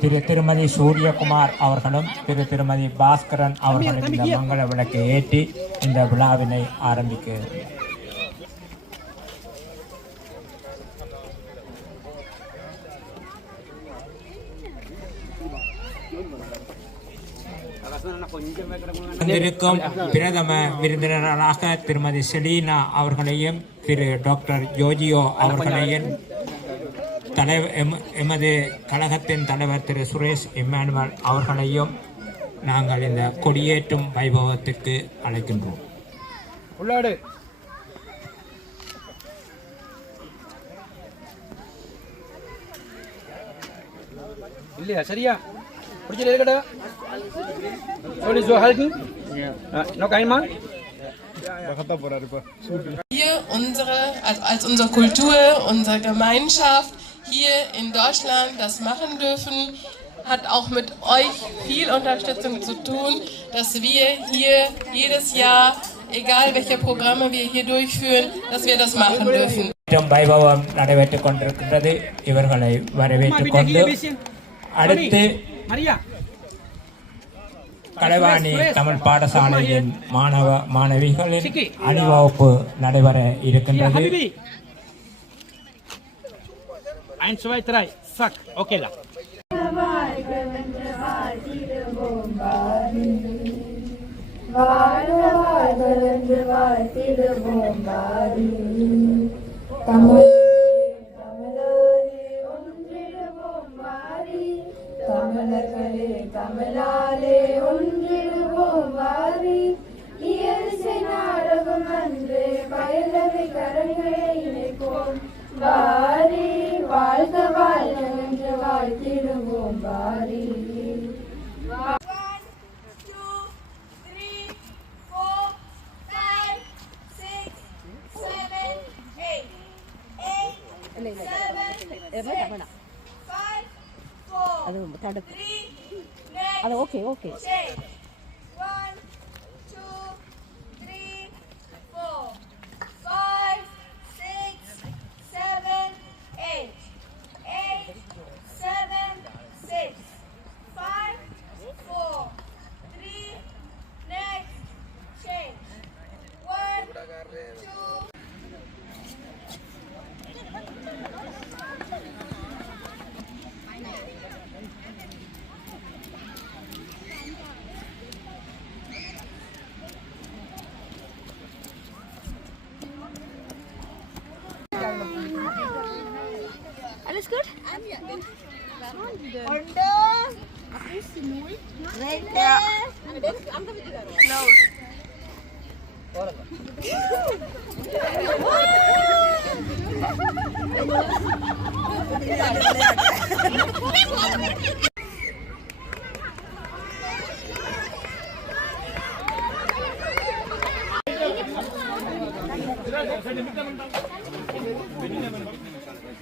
திரு திருமதி சூரியகுமார் அவர்களும் திரு திருமதி பாஸ்கரன் அவர்களும் இந்த மங்கள விளக்கை ஏற்றி இந்த விழாவினை ஆரம்பிக்க வந்திருக்கும் பிரதம விருந்தினராக திருமதி செலீனா அவர்களையும் திரு டாக்டர் ஜோஜியோ அவர்களையும் தலைவர் எம் எமது கழகத்தின் தலைவர் திரு சுரேஷ் இம்மானுவல் அவர்களையும் நாங்கள் இந்த கொடியேற்றும் வைபவத்துக்கு அழைக்கின்றோம் உள்ளாடு இல்லையா சரியா பிடிச்சது இருக்கடா? Ja. Noch einmal? Hier unsere, als, als unsere Kultur, unsere Gemeinschaft hier in Deutschland das machen dürfen, hat auch mit euch viel Unterstützung zu tun, dass wir hier jedes Jahr, egal welche Programme wir hier durchführen, dass wir das machen dürfen. மற்றும் வைபவம் நடைபெற்றுக் கொண்டிருக்கின்றது இவர்களை வரவேற்றுக் கொண்டு அடுத்து Maria. Kalaivani Tamil பாடசாலையின் மாணவ மாணவிகளின் அணிவகுப்பு நடைபெற Hier, இருக்கின்றது Habibi. Eins, zwei, drei. Zack. Okay, la. வாழ்க வாழ்வென்று வாழ்த்திடுவோம் பாரி தமிழ் தமிழாலே ஒன்றிடுவோம் பாரி தமிழர்களே தமிழாலே ஒன்றிடுவோம் பாரி இயற்கை நாடகம் அன்று பயிலவை கரங்களை இணைப்போம் Seven, six, five, four, three, next. Okay okay is good? Onda. No. Ini